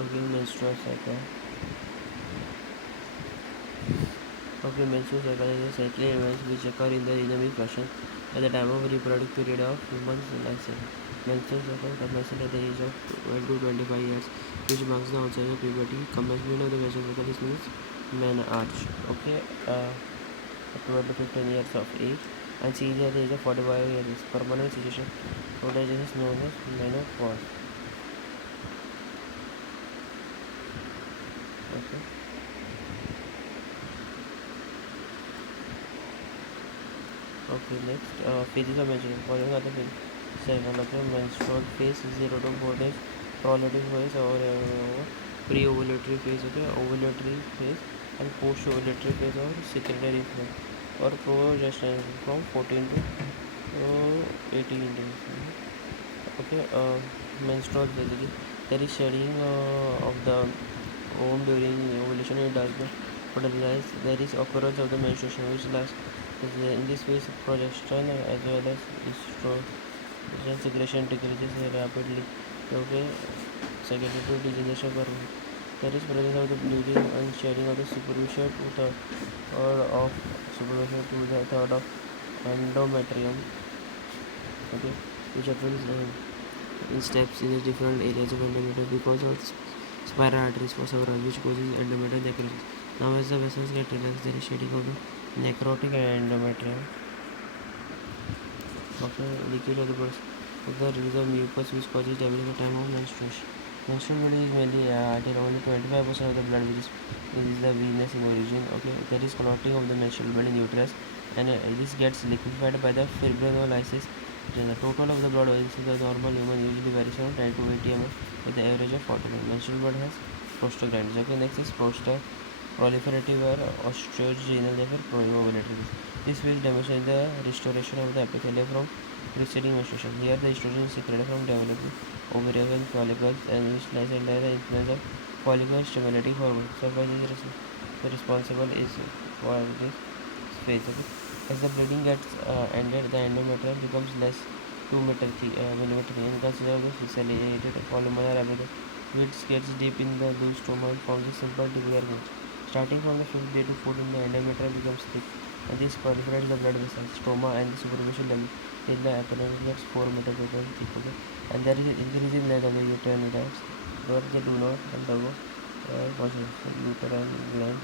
Okay, menstrual cycle. Okay, menstrual cycle is a cyclic event which occur in the dynamic fashion at the time of reproductive period of human lifespan. Menstrual cycle commences at the age of 12 to 25 years, which marks the onset of puberty. Commencement of the menstrual cycle is means menarche. Okay, at 12 to 15 years of age, and cease at the age of 45 years. Permanent cessation of the is known as menopause. Okay. Okay, next phases of menstruation. Following are the cycle. Okay, menstrual phase 0 to 4 days, prolactin phase or pre-ovulatory phase. Okay, ovulatory phase and post-ovulatory phase or secretory phase or progesterone from 14 to 18 days. Okay, menstrual phase. There is shedding of the ovum during ovulation. It does not fertilize. There is occurrence of the menstruation which lasts. In this phase, progesterone as well as estrogen secretion decreases rapidly. Okay, secondary to degeneration curve. There is presence of the bleeding and shedding of the superficial to third or of superficial to the third of endometrium. Okay, which happens in steps in the different areas of endometrium because of spiral arteries for several, which causes endometrial necrosis. Now, as the vessels get relaxed, there is shedding of the necrotic endometrium. Okay, leakage of the blood of the release of mucus, which causes damage at the time of menstruation. Menstrual blood is mainly until only 25% of the blood, which is the venous in origin. Okay, there is clotting of the menstrual blood in uterus, and this gets liquefied by the fibrinolysis. The total of the blood in the normal human usually varies from 10 to 80 ml with the average of 40 ml. Menstrual blood has prostaglandins. Okay, next is proliferative or oestrogenal, therefore pro-ovulatory. This will demonstrate the restoration of the epithelium from preceding menstruation. Here, the estrogen is secreted from developing ovarian follicles and which lies under the influence of follicle stimulating hormone. Survival is responsible is for this phase. Okay? As the bleeding gets ended, the endometrium becomes less 2 millimeter and consider the fixated columnar epithelium, which gets deep in the loose stoma and forms a simple tubular ridge. Starting from the 5th day to 14th, the endometrium becomes thick, and this proliferates the blood vessels, stoma, and the superficial limb till the appearance gets 4 millimeters thick. Okay? And there is an increase in length of the uterine glands, where they do not undergo uterine gland.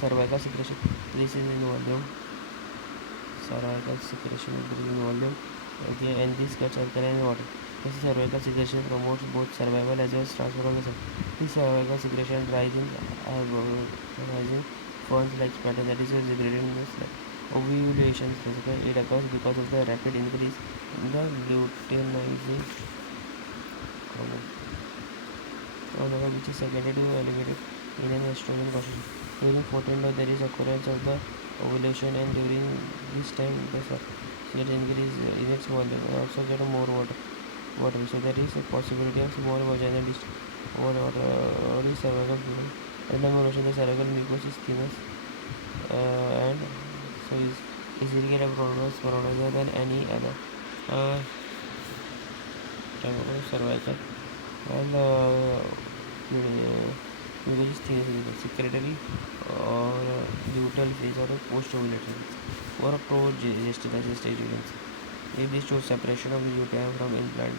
Cervical secretion increases in volume. Cervical secretion increases in volume. Okay, and this gets alkaline water. This cervical secretion promotes both survival as well as transfer of the cell. This cervical secretion rising forms like splatter that is secreted in the ovulation phase. It occurs because of the rapid increase in the luteinizing hormone, which is secondary to elevated in an estrogen concentration. During 14 days, there is occurrence of the ovulation, and during this time, the cell increase in its volume and also get more water. So there is a possibility of small vaginal more water or is cervical fluid. And evolution, the cervical mucus is thinner and so is easily pronounced than any other type of cervical. And mucus is thinner, secretary or luteal phase or post-ovulatory or a progesterone stage events. If this shows separation of the uterine from implant,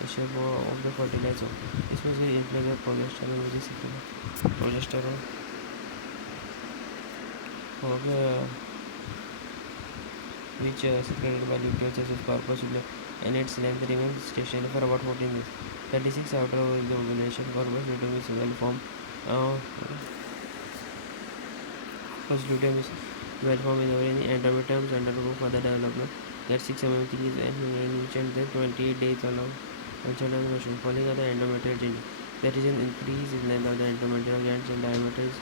the shape of the fertilizer. This was the influence of progesterone, which is secreted. Progesterone. Okay, which secreted by nucleus is corpus and its length remains stationary for about 14 days. 36 after the ovulation, corpus luteum is well formed. Corpus luteum is well formed in the endometrium undergo further development. That 6 mm thick is ancient, then 28 days allowed until menstruation. Following are the endometrial changes. There is an increase in length of the endometrial glands and diameter is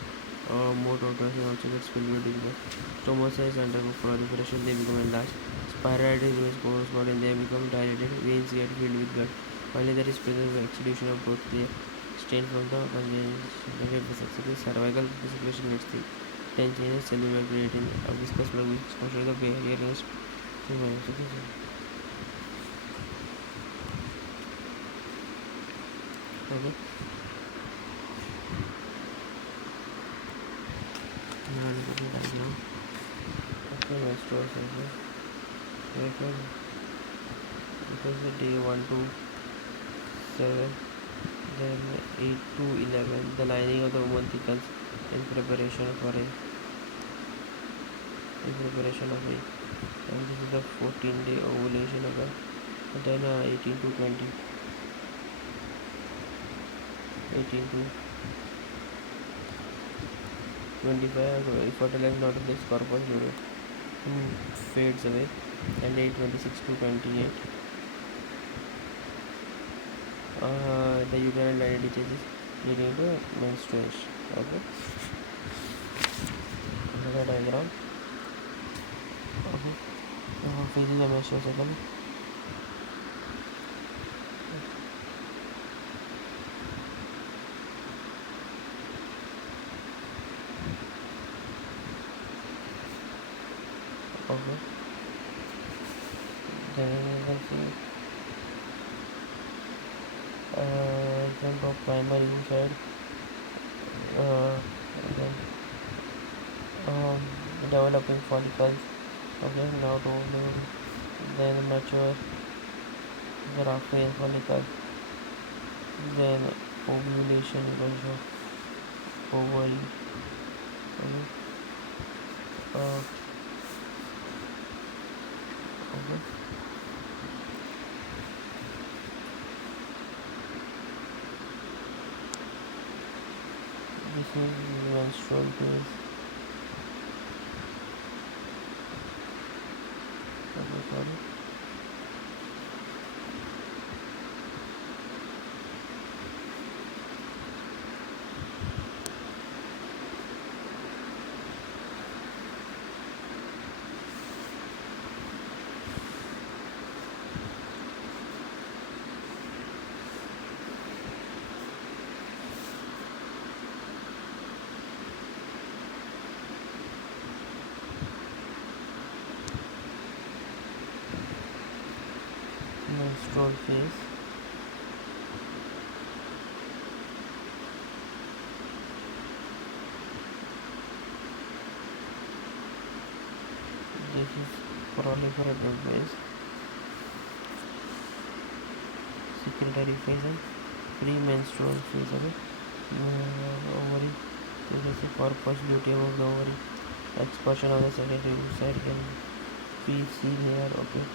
more tortuous and also gets filled with deeper. Stomach cells undergo proliferation, they become enlarged. Spiral arteries remain postpone and they become dilated. Veins get filled with blood. Finally, there is presence of exudation of both clear stain from the vessels. Cervical circulation gets thick. Tension is cellular creatine, a viscous plug which exposure the barrier against Okay, now look at the diagram. Okay, menstrual cycle. It was the day 1 to 7, then 8 to 11. The lining of the woman thickens in preparation for a in preparation of a and this is the 14-day ovulation occur. Then 18 to 20, 18 to 25, fertilized not this corpus fades away, and 8:26 to 28, the uterine lining changes leading to menstruation. Okay, another diagram. Okay, phases of menstrual cycle. Okay, then let's see. Then the primary side. Uh, then um, developing follicles. Okay, now to then mature graphic follicle, then ovulation ratio, ovary. Okay, uh, okay. This is menstrual phase. Okay, sorry. Menstrual phase. This is proliferative phase, secretory phase, and premenstrual phase. Okay, ovary. This is corpus luteum of the ovary. Expression on the secondary side can be seen here. Okay,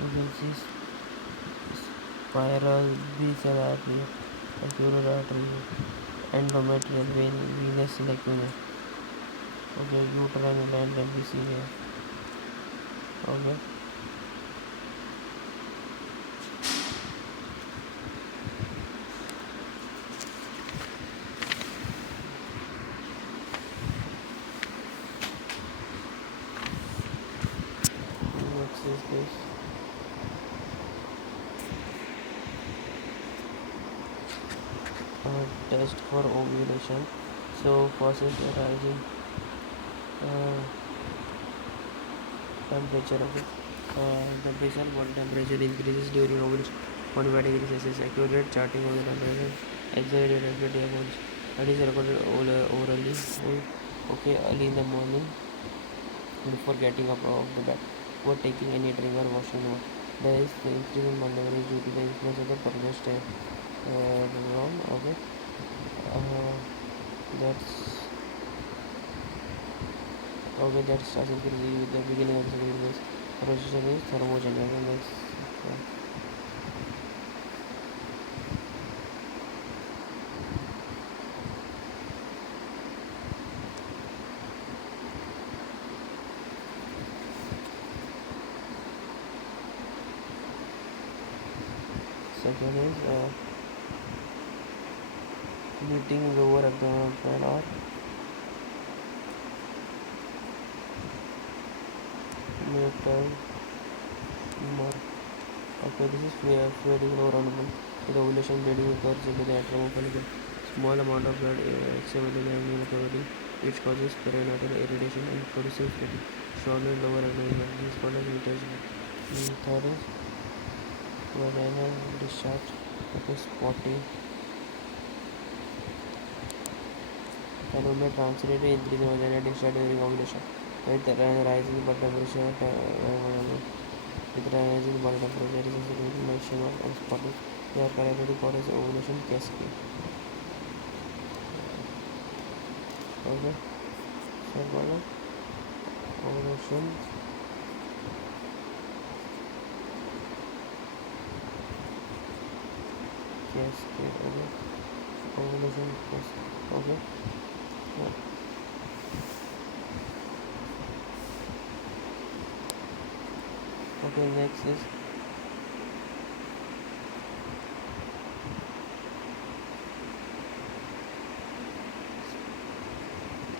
you can see spiral basal artery, anterior artery, endometrial vein, venous lacuna. Okay, uterine gland can be seen here. Okay, next is this. Test for ovulation. So first is rising uh, temperature. Okay, the basal body temperature increases during ovulation 1 degree Celsius. Accurate charting of the temperature exaggerated activity amounts that is recorded orally. Okay, early in the morning before getting up off the bed, before taking any drink or washing up. There is the increase in malnourish due to the influence of the progesterone. Okay, uh, that's okay. That starts increasing with the beginning of the second phase. Progesterone is thermogenic. And that's second is meeting lower abdomen or metal more. Okay, this is fluiding lower abdomen. With ovulation, bleeding occurs into the atrium follicle. Small amount of blood accessible in the abdominal cavity, which causes perinatal irritation and produces fluid. Shortness lower abdomen. This called as mutation. Third is vaginal discharge. Okay, spotting. Can women translate to increase in vaginal discharge during ovulation? With rising blood temperature, with rising body temperature, it is a significant shimmer and spotting. They are characteristic for its ovulation cascade. Okay, so ovulation cascade. Okay, ovulation cascade. Okay, yeah. Okay, next is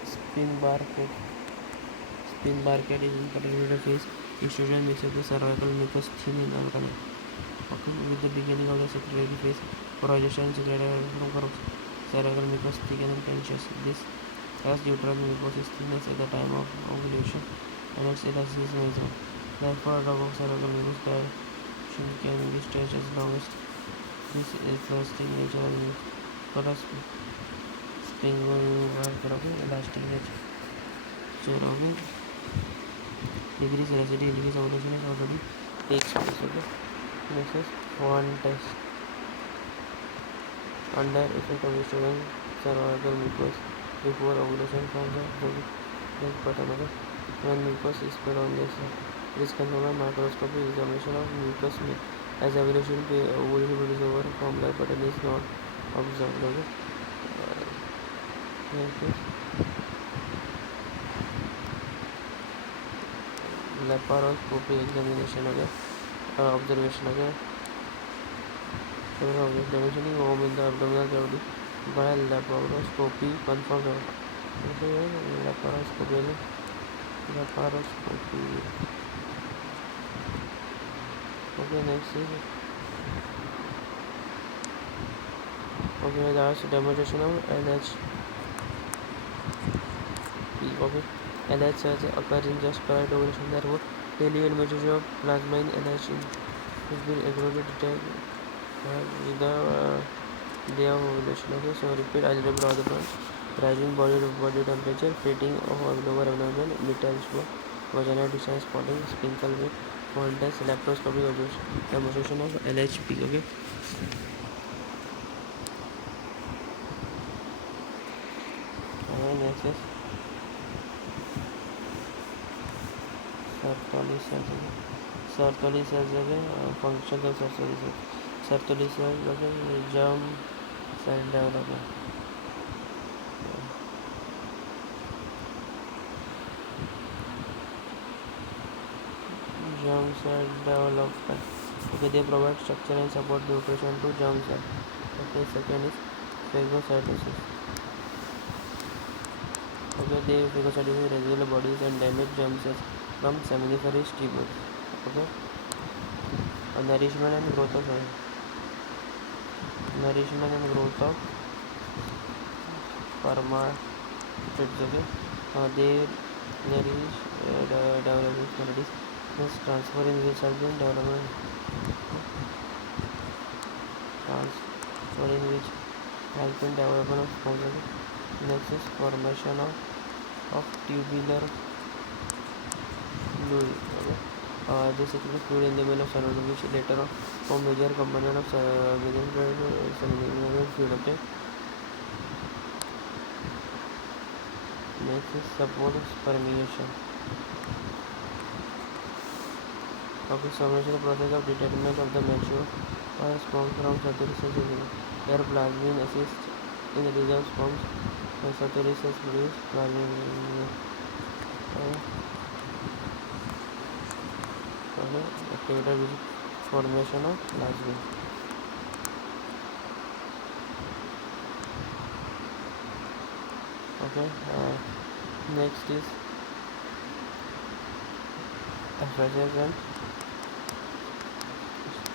spin barcode. Spin barcode is in particular phase. Estrogen makes up the cervical mucus thin and alkaline. Okay, with the beginning of the secretory phase, progesterone secreted from cervical mucus thick and tenacious. This has uterine mucus thickness at the time of ovulation and its elasticity is measured. Therefore, drop of cervical mucus dilation can be stretched as long as this elastic nature of the for a spring elastic nature. So, decrease elasticity, increase ovulation is already takes place. Okay, next is one test. Under effect of estrogen, cervical mucus before ovulation forms a milk pattern. Okay? When mucus is spread on this, it is confirmed by microscopy examination of mucus meat. As ovulation produces over from milk pattern is not observed. Okay? Next is laparoscopy examination. Okay? Observation. Okay? Dimensioning home in the abdominal cavity by laparoscopy confirms. Okay, laparoscopy. Okay, next is that's demonstration of LHP. Okay, LH occurs in just prior to ovulation. Therefore, daily administration of plasma in LH has been accurately detected with the day of ovulation. Okay, so repeat algebra of the plants. Rising body temperature, fading of lower abdomen, little slow, vaginal discharge, spotting, sprinkle with fold test, laparoscopy demonstration of LHP. Okay. Next is Sertoli cells. Sertoli cells functional Sertoli cells. Sertoli cells germ cell development. Germ cell development. Okay, they provide structure and support nutrition to germ cell. Okay, second is phagocytosis. Okay, they phagocytosis regular bodies and damage germ cells from seminiferous tubules. Okay, nourishment and growth of spermatids. Okay, they nourish development qualities. This transfer in which has been development transfer in which has been development of sperm. Next is formation of tubular fluid. Okay. This secretes fluid in the middle of cervical which later on form major component of within fluid. Okay. Next is support spermiation. Okay, summation process of detachment of the mature sperm from circulation. Their plasmin assists in the release of sperms. Circulation produce plasmin. Activated with formation of plasmin. Okay, next is FSS and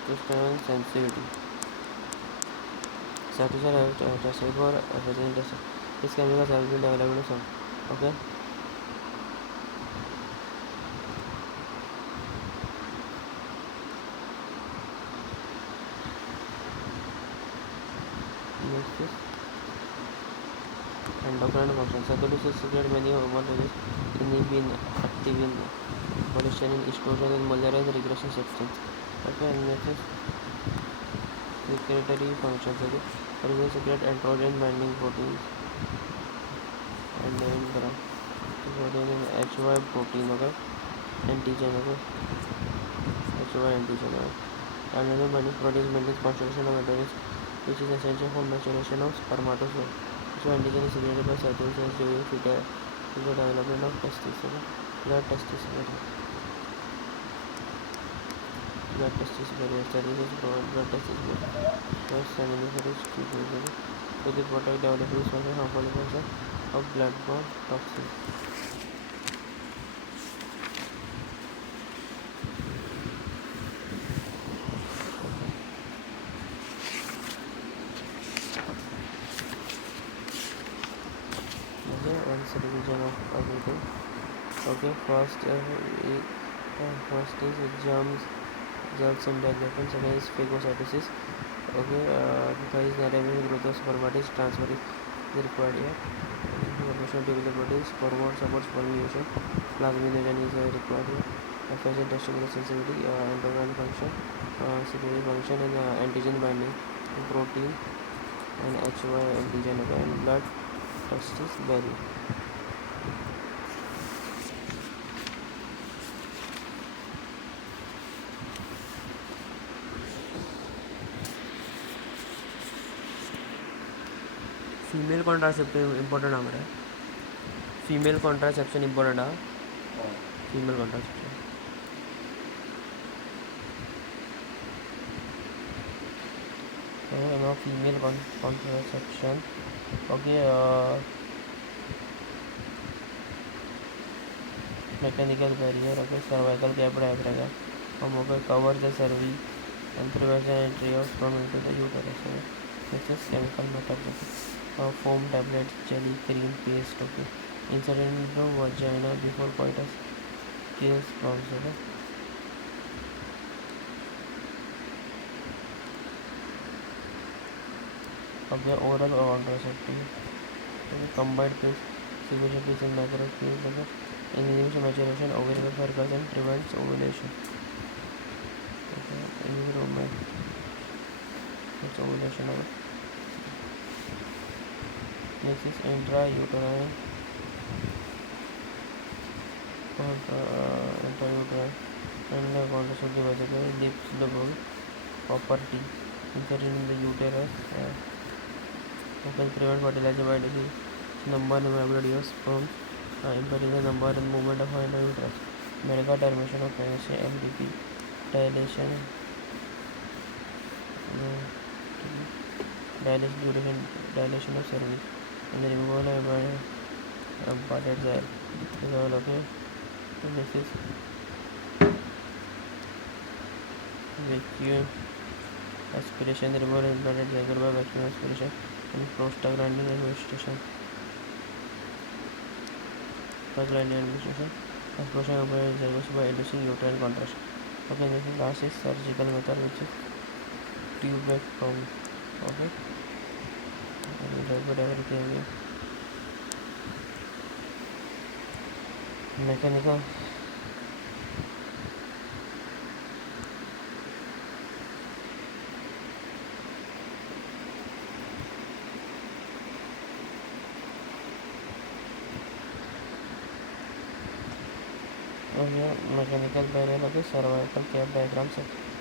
testosterone sensitivity. Satisfied tested for FSS test. This chemical has been developed. Okay. next is endocrine function. Circulation secrete many hormone release inhibin, activin, cholesterol, estrogen, and malaria regression substance. Okay, and next is secretory functions. Okay, release secret androgen binding proteins and then protein and HY protein. Okay, antigen. Okay, HY antigen. Okay. Another binding protein maintains constitution of adrenals, which is essential for maturation of spermatozoa. So antigen is secreted by certain cells during fetal development of testes. Okay? Blood testis barrier. Blood testis barrier. Services provide blood testis barrier. First seminiferous tubes. Okay? So they protect developing from harmful effects of blood-borne toxins. Okay, once revision of everything. Okay, first is germs and development. Second is phagocytosis. Okay, third is narrowing growth of spermatids. Transfer is required here. Formation of tubular proteins. Hormone supports pollination. Plasminogen is required here. Efficient testicular sensitivity, endocrine function, secretory function, and antigen binding, protein, and HY antigen, and blood testis barrier. Female contraception important हमारा female contraception important है female contraception female contraception okay mechanical barrier okay cervical cap रहेगा हम okay cover the cervix and prevents the entry of sperm into the uterus. This is chemical methods. Foam tablets, jelly, cream, paste. Okay, insert into vagina before coitus kills sperm. Okay, oral or contraceptive. Combined pills, sequential pills, and natural pills. Okay, inhibits maturation, ovarian follicles, and prevents ovulation. Okay, inhibit it's ovulation. Okay. Next is intrauterine and the contraceptive device. Dips the ball copper T inserted in the uterus. Can prevent fertilization by disease. Number and availability of sperm, impacting the number and movement of the uterus. Medical termination of pregnancy, MDP, dilation, dilation of cervix, and the removal of parted cell. Is all okay. And this is vacuum aspiration, the removal of implanted cycle by vacuum aspiration, and prostaglandin administration. Explosion of zygotes by inducing uterine contraction. Okay, this is last is surgical method, which is tubectomy. Okay, and everything. Mechanical. Mechanical barrier. Okay, cervical cap diagrams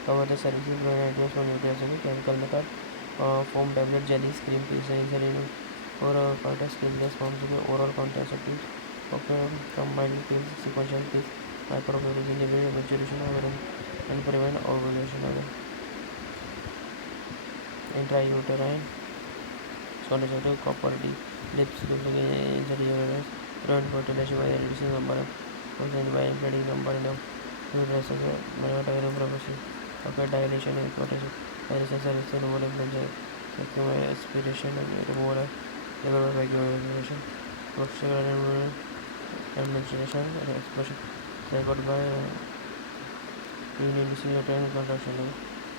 cover the services when address on uterus. Chemical method, foam tablet, jelly, cream, pills, insulin, or coitus kills the sperm. Oral contraceptives. Okay, combined pills, sequential pills, micropills, inhibit maturation and prevent ovulation. Intrauterine contraceptive, copper D, lips, insulin, prevent fertilization by reducing number of by impeding number of uterus. Myototic prophecy. Okay, dilation and protection. Dilation service and removal of vacuum aspiration and removal of vacuum aspiration. Prostaglandin administration and expression. Cycled by inducing uterine contraction.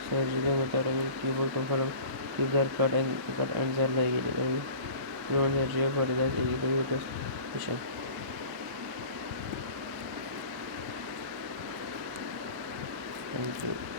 surgical method and keyboard confirm keep their cut ends are like it and prevent surgery for this illegal mission. Thank you.